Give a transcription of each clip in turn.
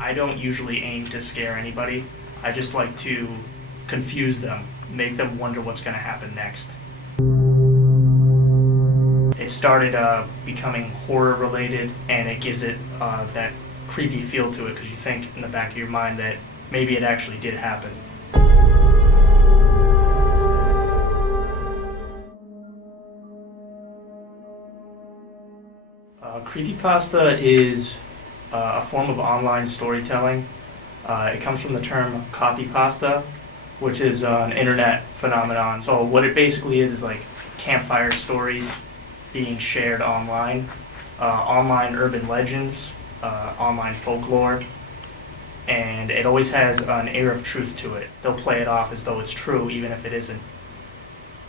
I don't usually aim to scare anybody. I just like to confuse them, make them wonder what's going to happen next. It started becoming horror related, and it gives it that creepy feel to it because you think in the back of your mind that maybe it actually did happen. Creepypasta is a form of online storytelling. It comes from the term copypasta, which is an internet phenomenon. So what it basically is like campfire stories being shared online, online urban legends, online folklore, and it always has an air of truth to it. They'll play it off as though it's true, even if it isn't.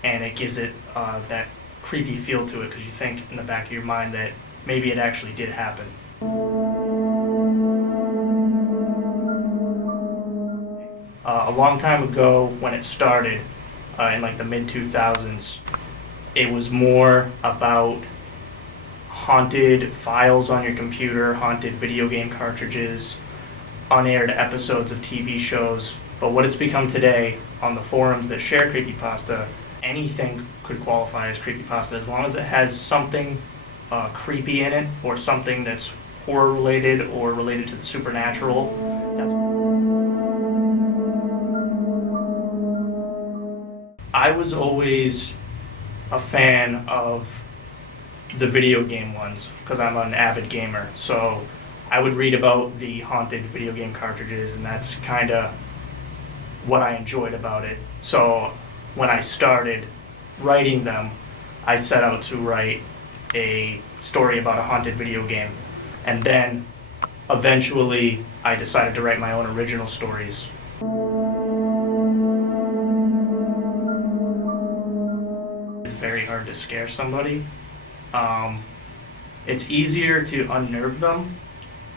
And it gives it that creepy feel to it because you think in the back of your mind that maybe it actually did happen. A long time ago when it started, in like the mid-2000s, it was more about haunted files on your computer, haunted video game cartridges, unaired episodes of TV shows. But what it's become today on the forums that share creepypasta, anything could qualify as creepypasta as long as it has something creepy in it or something that's horror related or related to the supernatural. I was always a fan of the video game ones because I'm an avid gamer. So I would read about the haunted video game cartridges, and that's kind of what I enjoyed about it. So when I started writing them, I set out to write a story about a haunted video game. And then eventually I decided to write my own original stories. It's very hard to scare somebody. It's easier to unnerve them,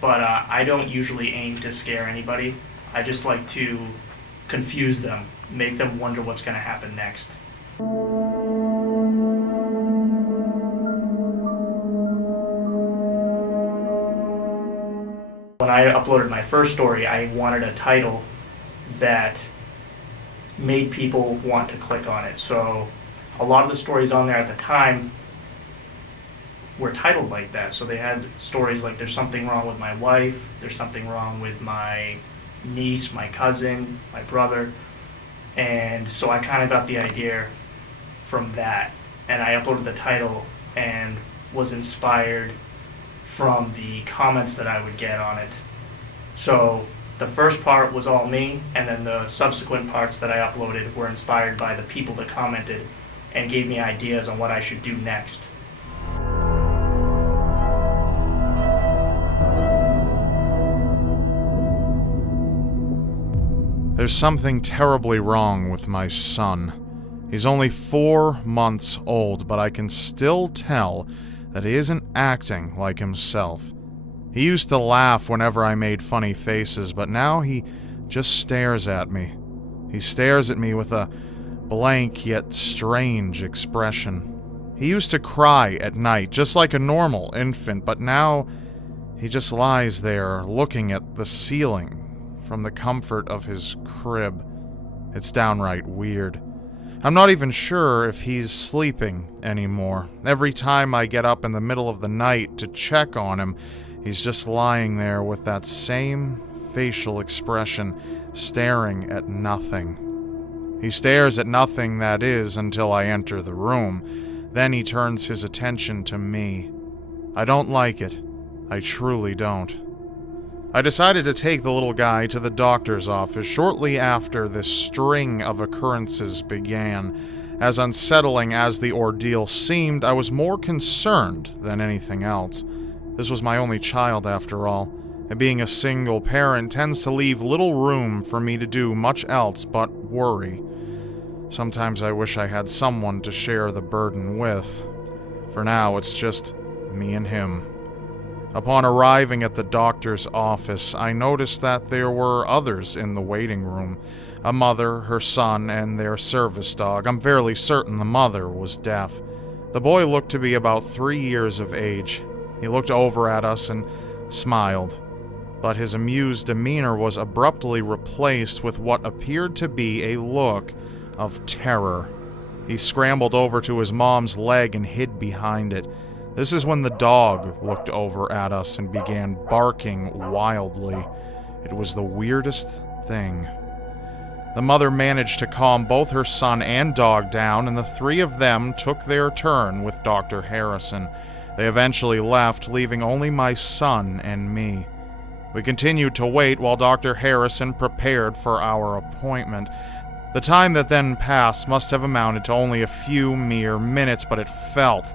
but I don't usually aim to scare anybody. I just like to confuse them, make them wonder what's going to happen next. When I uploaded my first story, I wanted a title that made people want to click on it. So a lot of the stories on there at the time were titled like that. So they had stories like "There's something wrong with my wife," "There's something wrong with my niece, my cousin, my brother." And so I kind of got the idea from that. And I uploaded the title and was inspired from the comments that I would get on it. So the first part was all me, and then the subsequent parts that I uploaded were inspired by the people that commented and gave me ideas on what I should do next. There's something terribly wrong with my son. He's only 4 months old, but I can still tell that he isn't acting like himself. He used to laugh whenever I made funny faces, but now he just stares at me. He stares at me with a blank yet strange expression. He used to cry at night, just like a normal infant, but now he just lies there looking at the ceiling from the comfort of his crib. It's downright weird. I'm not even sure if he's sleeping anymore. Every time I get up in the middle of the night to check on him, he's just lying there with that same facial expression, staring at nothing. He stares at nothing, that is, until I enter the room. Then he turns his attention to me. I don't like it. I truly don't. I decided to take the little guy to the doctor's office shortly after this string of occurrences began. As unsettling as the ordeal seemed, I was more concerned than anything else. This was my only child, after all, and being a single parent tends to leave little room for me to do much else but worry. Sometimes I wish I had someone to share the burden with. For now, it's just me and him. Upon arriving at the doctor's office, I noticed that there were others in the waiting room. A mother, her son, and their service dog. I'm fairly certain the mother was deaf. The boy looked to be about 3 years of age. He looked over at us and smiled. but his amused demeanor was abruptly replaced with what appeared to be a look of terror. He scrambled over to his mom's leg and hid behind it. This is when the dog looked over at us and began barking wildly. It was the weirdest thing. The mother managed to calm both her son and dog down, and the three of them took their turn with Dr. Harrison. They eventually left, leaving only my son and me. We continued to wait while Dr. Harrison prepared for our appointment. The time that then passed must have amounted to only a few mere minutes, but it felt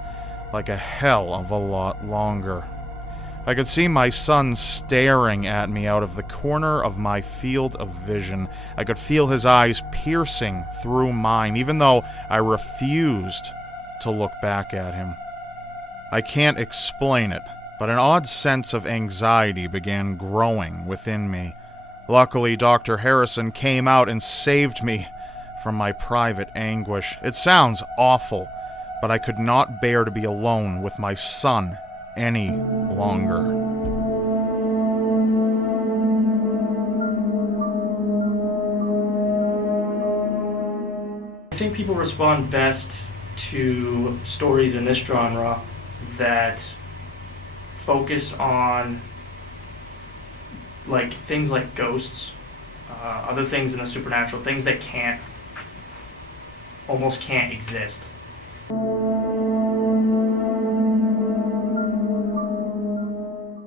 like a hell of a lot longer. I could see my son staring at me out of the corner of my field of vision. I could feel his eyes piercing through mine, even though I refused to look back at him. I can't explain it, but an odd sense of anxiety began growing within me. Luckily, Dr. Harrison came out and saved me from my private anguish. It sounds awful, but I could not bear to be alone with my son any longer. I think people respond best to stories in this genre that focus on things like ghosts, other things in the supernatural, things that almost can't exist.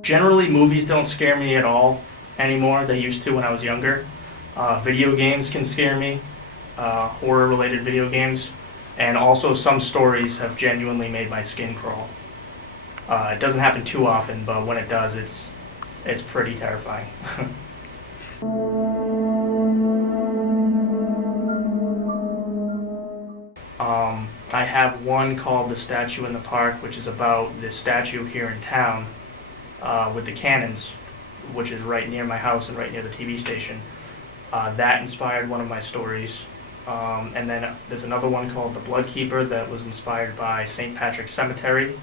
Generally, movies don't scare me at all anymore. They used to when I was younger. Video games can scare me, horror-related video games, and also some stories have genuinely made my skin crawl. It doesn't happen too often, but when it does, it's pretty terrifying. I have one called The Statue in the Park, which is about this statue here in town with the cannons, which is right near my house and right near the TV station. That inspired one of my stories. And then there's another one called The Blood Keeper that was inspired by St. Patrick's Cemetery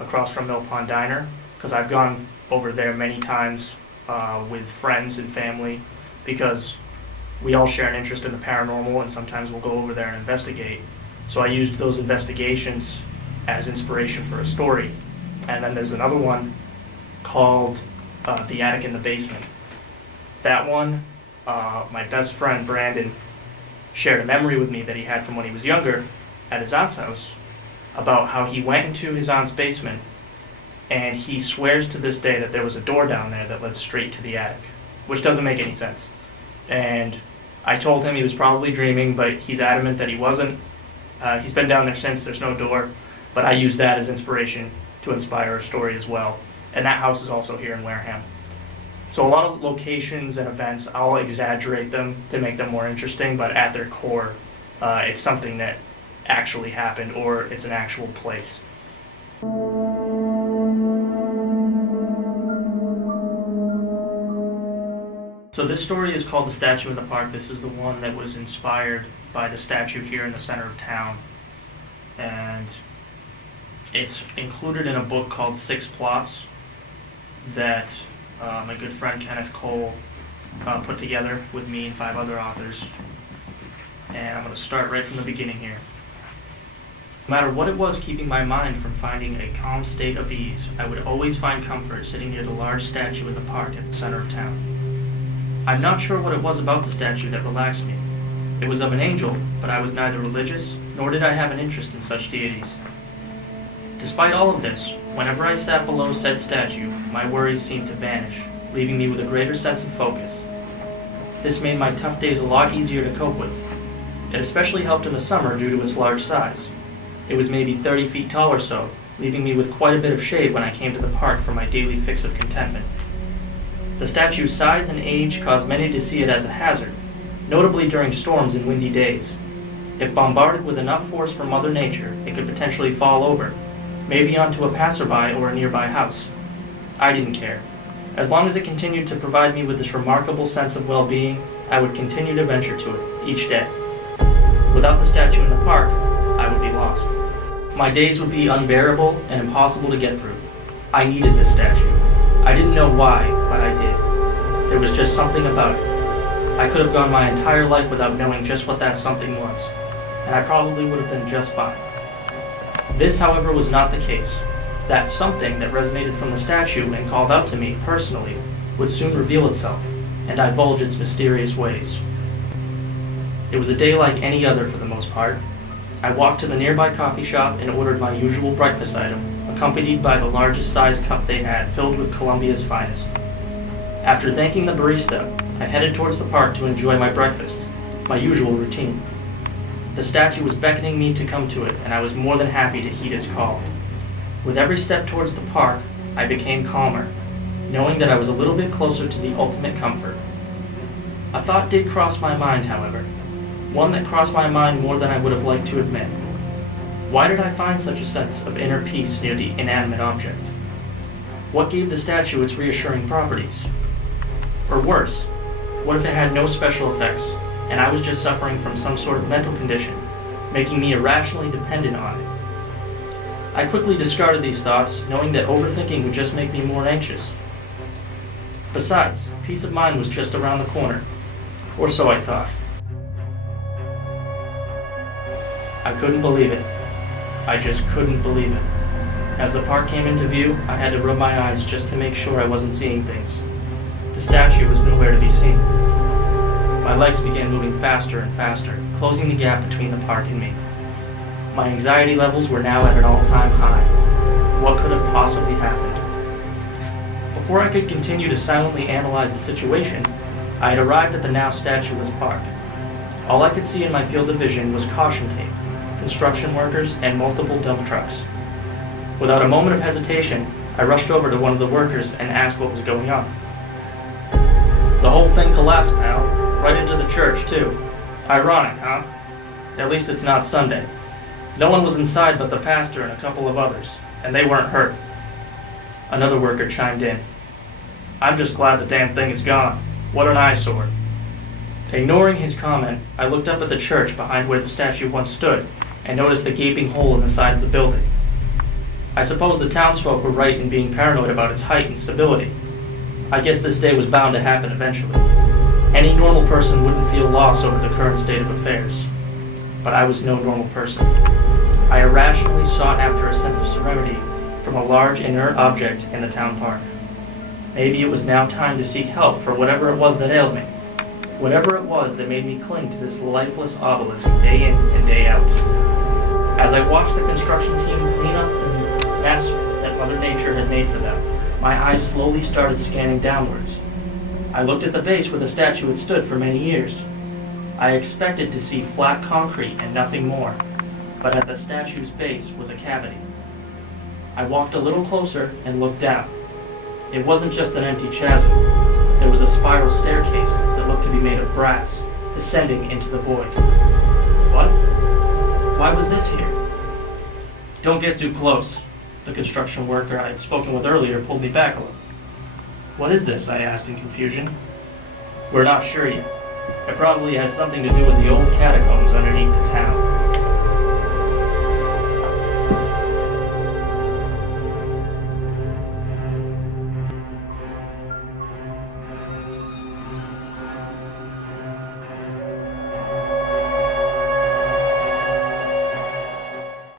across from Mill Pond Diner, because I've gone over there many times with friends and family, because we all share an interest in the paranormal, and sometimes we'll go over there and investigate. So I used those investigations as inspiration for a story. And then there's another one called The Attic in the Basement. That one, my best friend Brandon shared a memory with me that he had from when he was younger at his aunt's house about how he went into his aunt's basement, and he swears to this day that there was a door down there that led straight to the attic, which doesn't make any sense. And I told him he was probably dreaming, but he's adamant that he wasn't. He's been down there since, there's no door, but I used that as inspiration to inspire a story as well. And that house is also here in Wareham. So a lot of locations and events, I'll exaggerate them to make them more interesting, but at their core, it's something that actually happened, or it's an actual place. So this story is called The Statue in the Park. This is the one that was inspired by the statue here in the center of town. And it's included in a book called Six Plots that my good friend Kenneth Cole put together with me and 5 other authors. And I'm going to start right from the beginning here. No matter what it was keeping my mind from finding a calm state of ease, I would always find comfort sitting near the large statue in the park at the center of town. I'm not sure what it was about the statue that relaxed me. It was of an angel, but I was neither religious, nor did I have an interest in such deities. Despite all of this, whenever I sat below said statue, my worries seemed to vanish, leaving me with a greater sense of focus. This made my tough days a lot easier to cope with. It especially helped in the summer due to its large size. It was maybe 30 feet tall or so, leaving me with quite a bit of shade when I came to the park for my daily fix of contentment. The statue's size and age caused many to see it as a hazard, notably during storms and windy days. If bombarded with enough force from Mother Nature, it could potentially fall over, maybe onto a passerby or a nearby house. I didn't care. As long as it continued to provide me with this remarkable sense of well-being, I would continue to venture to it each day. Without the statue in the park, I would be lost. My days would be unbearable and impossible to get through. I needed this statue. I didn't know why, but I did. There was just something about it. I could have gone my entire life without knowing just what that something was, and I probably would have been just fine. This, however, was not the case. That something that resonated from the statue and called out to me personally would soon reveal itself and divulge its mysterious ways. It was a day like any other for the most part. I walked to the nearby coffee shop and ordered my usual breakfast item, accompanied by the largest size cup they had filled with Columbia's finest. After thanking the barista, I headed towards the park to enjoy my breakfast, my usual routine. The statue was beckoning me to come to it, and I was more than happy to heed its call. With every step towards the park, I became calmer, knowing that I was a little bit closer to the ultimate comfort. A thought did cross my mind, however, one that crossed my mind more than I would have liked to admit. Why did I find such a sense of inner peace near the inanimate object? What gave the statue its reassuring properties? Or worse, what if it had no special effects, and I was just suffering from some sort of mental condition, making me irrationally dependent on it? I quickly discarded these thoughts, knowing that overthinking would just make me more anxious. Besides, peace of mind was just around the corner, or so I thought. I couldn't believe it. I just couldn't believe it. As the park came into view, I had to rub my eyes just to make sure I wasn't seeing things. The statue was nowhere to be seen. My legs began moving faster and faster, closing the gap between the park and me. My anxiety levels were now at an all-time high. What could have possibly happened? Before I could continue to silently analyze the situation, I had arrived at the now statueless park. All I could see in my field of vision was caution tape, construction workers, and multiple dump trucks. Without a moment of hesitation, I rushed over to one of the workers and asked what was going on. "The whole thing collapsed, pal. Right into the church, too. Ironic, huh? At least it's not Sunday. No one was inside but the pastor and a couple of others, and they weren't hurt." Another worker chimed in. "I'm just glad the damn thing is gone. What an eyesore." Ignoring his comment, I looked up at the church behind where the statue once stood and noticed the gaping hole in the side of the building. I suppose the townsfolk were right in being paranoid about its height and stability. I guess this day was bound to happen eventually. Any normal person wouldn't feel loss over the current state of affairs. But I was no normal person. I irrationally sought after a sense of serenity from a large inert object in the town park. Maybe it was now time to seek help for whatever it was that ailed me. Whatever it was that made me cling to this lifeless obelisk day in and day out. As I watched the construction team clean up the mess that Mother Nature had made for them, my eyes slowly started scanning downwards. I looked at the base where the statue had stood for many years. I expected to see flat concrete and nothing more, but at the statue's base was a cavity. I walked a little closer and looked down. It wasn't just an empty chasm. There was a spiral staircase that looked to be made of brass, descending into the void. What? Why was this here? "Don't get too close." The construction worker I had spoken with earlier pulled me back a little. "What is this?" I asked in confusion. "We're not sure yet. It probably has something to do with the old catacombs underneath the town."